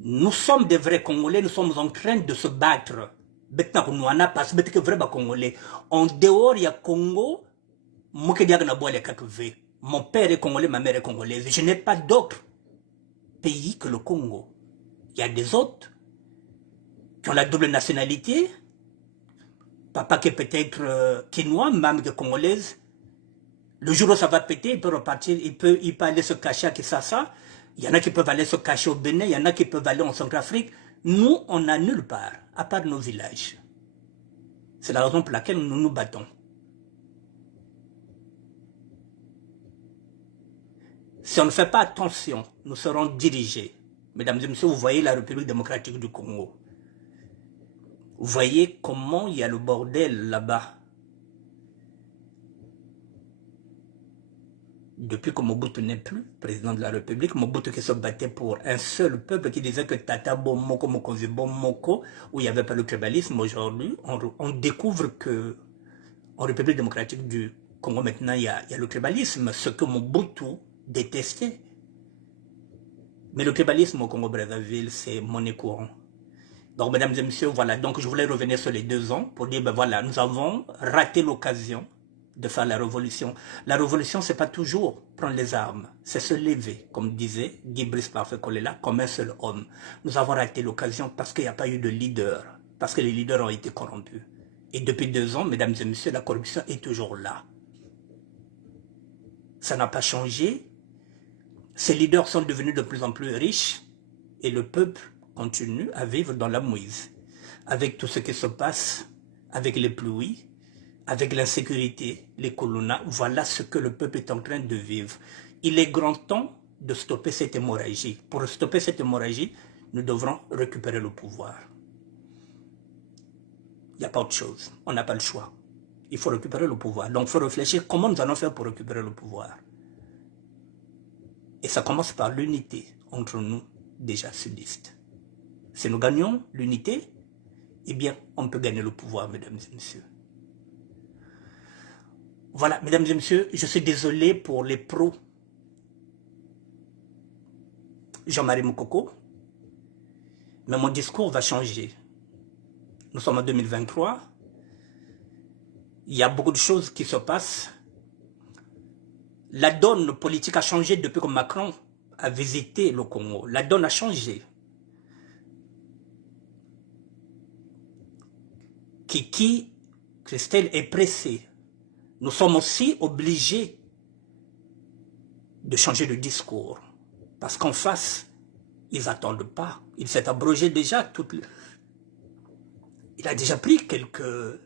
Nous sommes des vrais Congolais, nous sommes en train de se battre. En dehors, il y a Congo. Mon père est congolais, ma mère est congolaise. Je n'ai pas d'autre pays que le Congo. Il y a des autres qui ont la double nationalité. Papa qui est peut-être quinois, maman qui est congolaise. Le jour où ça va péter, il peut repartir, il peut aller se cacher à Kinshasa. Il y en a qui peuvent aller se cacher au Bénin, il y en a qui peuvent aller en Centrafrique. Nous, on n'a nulle part, à part nos villages. C'est la raison pour laquelle nous nous battons. Si on ne fait pas attention, nous serons dirigés. Mesdames et messieurs, vous voyez la République démocratique du Congo. Vous voyez comment il y a le bordel là-bas. Depuis que Mobutu n'est plus président de la République, Mobutu qui se battait pour un seul peuple, qui disait que Tata Bomoko, Mokozi Bomoko, où il n'y avait pas le tribalisme, aujourd'hui, on découvre que en République démocratique du Congo, maintenant, il y a le tribalisme, ce que Mobutu détestait. Mais le tribalisme au Congo-Brazzaville, c'est monnaie courante. Donc, mesdames et messieurs, voilà, donc je voulais revenir sur les 2 ans pour dire, ben voilà, nous avons raté l'occasion de faire la révolution. La révolution, c'est pas toujours prendre les armes, c'est se lever, comme disait Guy Brice Parfait Kolela, comme un seul homme. Nous avons raté l'occasion parce qu'il n'y a pas eu de leader, parce que les leaders ont été corrompus. Et depuis 2 ans, mesdames et messieurs, la corruption est toujours là. Ça n'a pas changé. Ces leaders sont devenus de plus en plus riches et le peuple continue à vivre dans la mouise. Avec tout ce qui se passe, avec les pluies, avec l'insécurité, les colonnas, voilà ce que le peuple est en train de vivre. Il est grand temps de stopper cette hémorragie. Pour stopper cette hémorragie, nous devrons récupérer le pouvoir. Il n'y a pas autre chose. On n'a pas le choix. Il faut récupérer le pouvoir. Donc il faut réfléchir comment nous allons faire pour récupérer le pouvoir. Et ça commence par l'unité entre nous, déjà sudistes. Si nous gagnons l'unité, eh bien, on peut gagner le pouvoir, mesdames et messieurs. Voilà, mesdames et messieurs, je suis désolé pour les pros. Jean-Marie Moukoko, mais mon discours va changer. Nous sommes en 2023. Il y a beaucoup de choses qui se passent. La donne politique a changé depuis que Macron a visité le Congo. La donne a changé. Kiki, Christelle est pressée. Nous sommes aussi obligés de changer de discours. Parce qu'en face, ils n'attendent pas. Il s'est abrogé déjà toutes les... Il a déjà pris quelques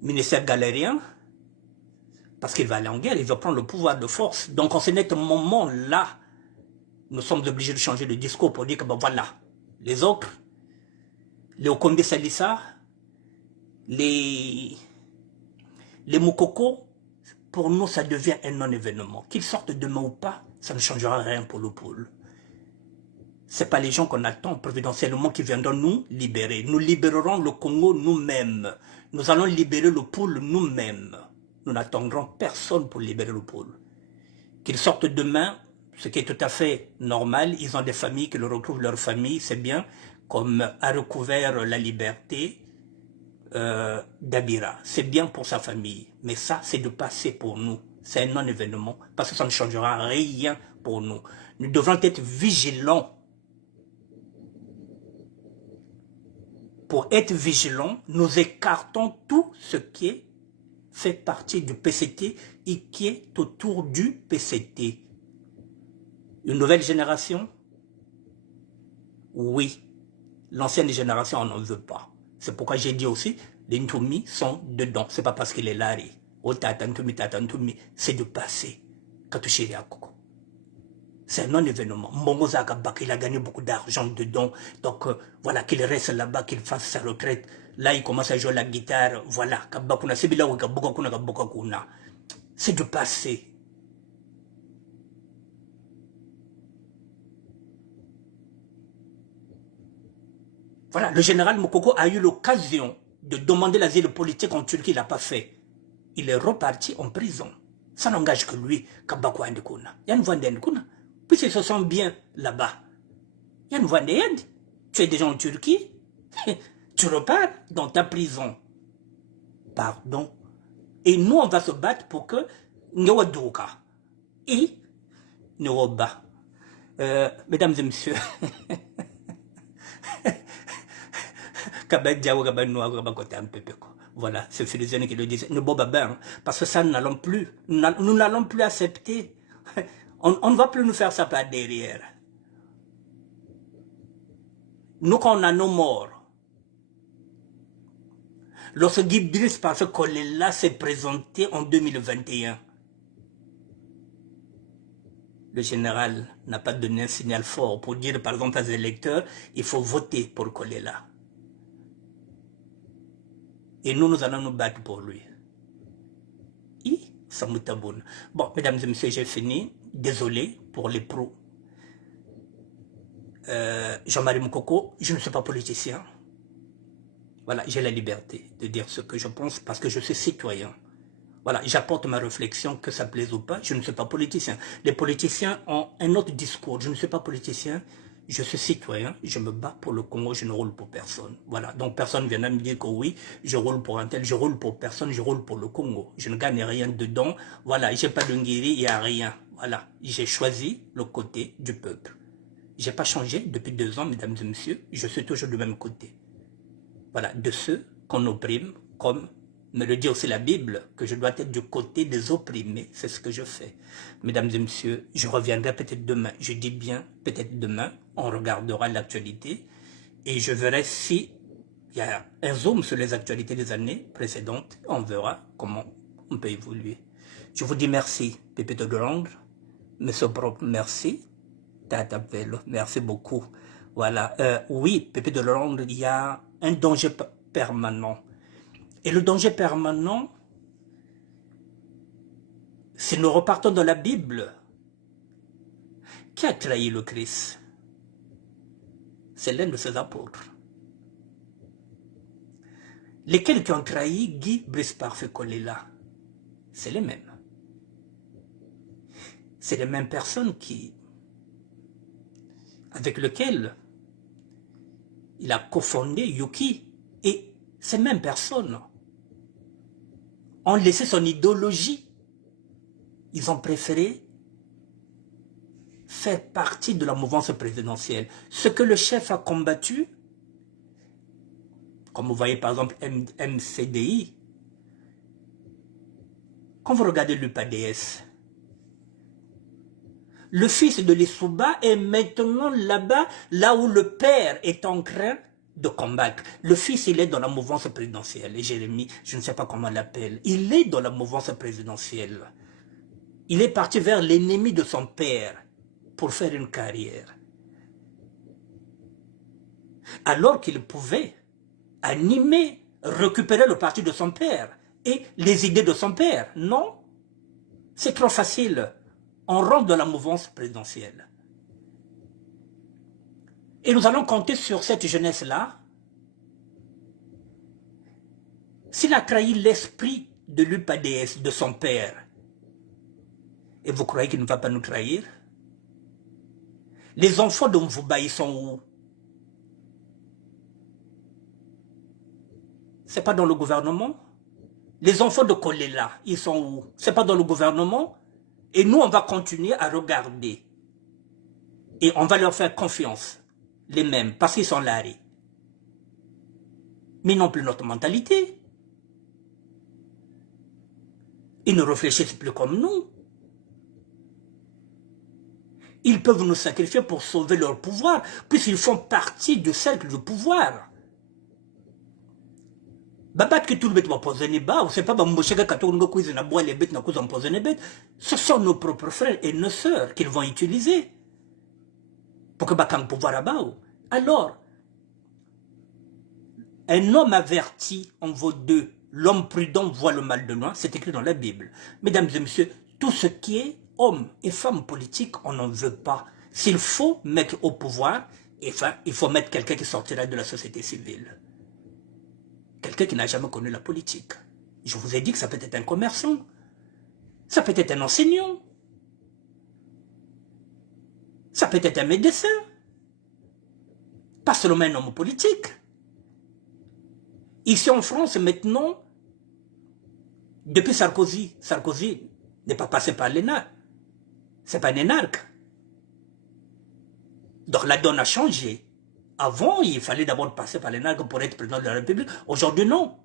ministères galériens parce qu'il va aller en guerre, il va prendre le pouvoir de force. Donc en ce net moment-là, nous sommes obligés de changer de discours pour dire que ben voilà, les autres, les Okonde Salissa, les Moukoko, pour nous ça devient un non-événement. Qu'ils sortent demain ou pas, ça ne changera rien pour le pôle. Ce n'est pas les gens qu'on attend providentiellement qui viendront nous libérer. Nous libérerons le Congo nous-mêmes. Nous allons libérer le pôle nous-mêmes. Nous n'attendrons personne pour libérer le pôle. Qu'ils sortent demain, ce qui est tout à fait normal, ils ont des familles, qu'ils retrouvent leur famille, c'est bien, comme a recouvert la liberté d'Abira. C'est bien pour sa famille, mais ça, c'est de passer pour nous. C'est un non-événement, parce que ça ne changera rien pour nous. Nous devrons être vigilants. Pour être vigilants, nous écartons tout ce qui fait partie du PCT et qui est autour du PCT. Une nouvelle génération? Oui. L'ancienne génération, on n'en veut pas. C'est pourquoi j'ai dit aussi, les Ntumi sont dedans. C'est pas parce qu'il est là. Oh, Tata Ntumi, c'est de passer. Katouchiri Akoko. C'est un non-événement. Mbongo Zakabak, il a gagné beaucoup d'argent dedans. Donc, voilà, qu'il reste là-bas, qu'il fasse sa retraite. Là, il commence à jouer la guitare. Voilà. C'est de passer. Voilà, le général Moukoko a eu l'occasion de demander l'asile politique en Turquie, il n'a pas fait. Il est reparti en prison. Ça n'engage que lui. Kabako Andekuna. Yann Vandendekuna. Puisqu'ils se sentent bien là-bas. Yann Vandend, tu es déjà en Turquie. Tu repars dans ta prison. Pardon. Et nous, on va se battre pour que Ngewadouka et Ngewoba. Mesdames et messieurs, voilà, c'est Philosène qui le disait. Parce que ça, nous n'allons plus accepter. On ne va plus nous faire ça par derrière. Nous, quand on a nos morts, lorsque Guy Brice parce que là s'est présenté en 2021, le général n'a pas donné un signal fort pour dire, par exemple, aux électeurs, il faut voter pour Kolela. Et nous allons nous battre pour lui. Samutaboun. Bon, mesdames et messieurs, j'ai fini. Désolé pour les pros. Jean-Marie Moukoko, je ne suis pas politicien. Voilà, j'ai la liberté de dire ce que je pense parce que je suis citoyen. Voilà, j'apporte ma réflexion, que ça plaise ou pas, je ne suis pas politicien. Les politiciens ont un autre discours. Je ne suis pas politicien, je suis citoyen, je me bats pour le Congo, je ne roule pour personne. Voilà, donc personne ne viendra me dire que oui, je roule pour un tel, je roule pour personne, je roule pour le Congo. Je ne gagne rien dedans. Voilà, j'ai pas de nguiri, il n'y a rien. Voilà, j'ai choisi le côté du peuple. J'ai pas changé depuis 2 ans, mesdames et messieurs, je suis toujours du même côté. Voilà, de ceux qu'on opprime, comme me le dit aussi la Bible, que je dois être du côté des opprimés, c'est ce que je fais. Mesdames et messieurs, je reviendrai peut-être demain, je dis bien peut-être demain, on regardera l'actualité et je verrai si il y a un zoom sur les actualités des années précédentes, on verra comment on peut évoluer. Je vous dis merci, Pépé de Londres, Monsieur Propre, merci, Tata Bello, merci beaucoup. Voilà, oui, Pépé de Londres, il y a un danger permanent. Et le danger permanent, si nous repartons dans la Bible, qui a trahi le Christ? C'est l'un de ses apôtres. Lesquels qui ont trahi Guy Brice Parfait Kolela? C'est les mêmes. C'est les mêmes personnes avec lesquelles il a cofondé Yuki. Et ces mêmes personnes ont laissé son idéologie. Ils ont préféré faire partie de la mouvance présidentielle. Ce que le chef a combattu, comme vous voyez par exemple MCDI, quand vous regardez l'UPADS, le fils de Lissouba est maintenant là-bas, là où le père est en train de combattre. Le fils, il est dans la mouvance présidentielle. Et Jérémy, je ne sais pas comment on l'appelle, il est dans la mouvance présidentielle. Il est parti vers l'ennemi de son père pour faire une carrière. Alors qu'il pouvait animer, récupérer le parti de son père et les idées de son père. Non, c'est trop facile. On rentre dans la mouvance présidentielle. Et nous allons compter sur cette jeunesse-là. S'il a trahi l'esprit de l'UPADS, de son père, et vous croyez qu'il ne va pas nous trahir? Les enfants de Mvouba, ils sont où? C'est pas dans le gouvernement? Les enfants de Kolela, ils sont où? C'est pas dans le gouvernement? Et nous, on va continuer à regarder. Et on va leur faire confiance. Les mêmes, parce qu'ils sont là. Mais ils n'ont plus notre mentalité. Ils ne réfléchissent plus comme nous. Ils peuvent nous sacrifier pour sauver leur pouvoir, puisqu'ils font partie du cercle du pouvoir. Ce sont nos propres frères et nos sœurs qu'ils vont utiliser pour que le pouvoir là-bas. Alors, un homme averti en vaut deux. L'homme prudent voit le mal de loin. C'est écrit dans la Bible. Mesdames et messieurs, tout ce qui est homme et femme politique, on n'en veut pas. S'il faut mettre au pouvoir, enfin, il faut mettre quelqu'un qui sortira de la société civile. Quelqu'un qui n'a jamais connu la politique. Je vous ai dit que ça peut être un commerçant. Ça peut être un enseignant. Ça peut être un médecin. Pas seulement un homme politique. Ici en France, maintenant, depuis Sarkozy n'est pas passé par l'ENA. C'est pas un énarque. Donc la donne a changé. Avant, il fallait d'abord passer par l'ENARC pour être président de la République. Aujourd'hui, non.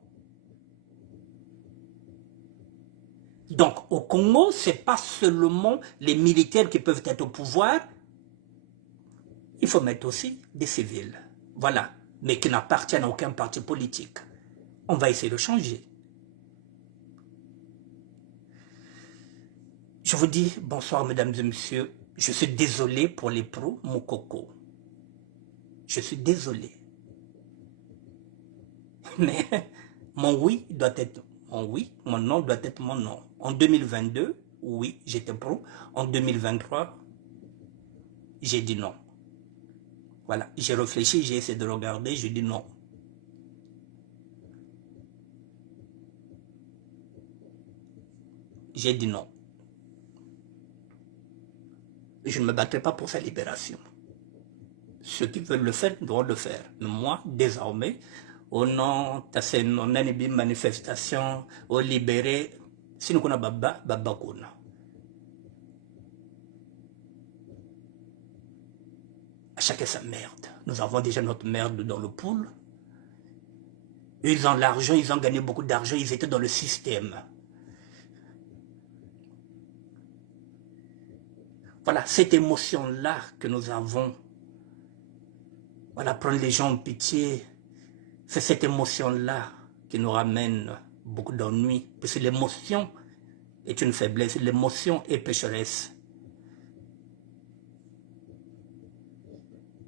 Donc, au Congo, ce n'est pas seulement les militaires qui peuvent être au pouvoir. Il faut mettre aussi des civils. voilà, mais qui n'appartiennent à aucun parti politique. On va essayer de changer. Je vous dis bonsoir, mesdames et messieurs. Je suis désolé pour les pros, mon coco. Je suis désolé. Mais mon oui doit être mon oui, mon non doit être mon non. En 2022, oui, j'étais pro. En 2023, j'ai dit non. Voilà, j'ai réfléchi, j'ai essayé de regarder, j'ai dit non. J'ai dit non. Je ne me battrai pas pour sa libération. Ceux qui veulent le faire doivent le faire. Mais moi, désormais, au nom de cette manifestation, au libéré, si nous connaissons Baba, Baba Kuna. À chacun sa merde. Nous avons déjà notre merde dans le pool. Ils ont l'argent, ils ont gagné beaucoup d'argent, ils étaient dans le système. Voilà, cette émotion-là que nous avons. Voilà, prendre les gens en pitié. C'est cette émotion-là qui nous ramène beaucoup d'ennuis. Parce que l'émotion est une faiblesse, l'émotion est pécheresse.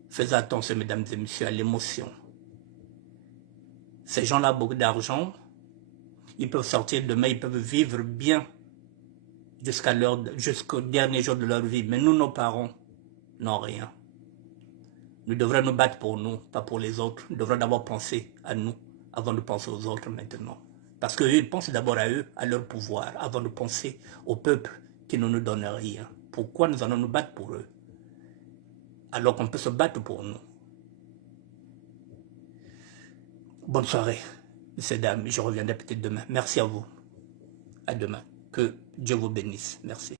Faites attention, mesdames et messieurs, à l'émotion. Ces gens-là ont beaucoup d'argent. Ils peuvent sortir demain, ils peuvent vivre bien jusqu'au dernier jour de leur vie. Mais nous, nos parents, n'ont rien. Nous devrions nous battre pour nous, pas pour les autres. Nous devrions d'abord penser à nous, avant de penser aux autres maintenant. Parce qu'eux, ils pensent d'abord à eux, à leur pouvoir, avant de penser au peuple qui ne nous donne rien. Pourquoi nous allons nous battre pour eux, alors qu'on peut se battre pour nous? Bonne soirée, messieurs, dames. Je reviendrai peut-être demain. Merci à vous. À demain. Que Dieu vous bénisse. Merci.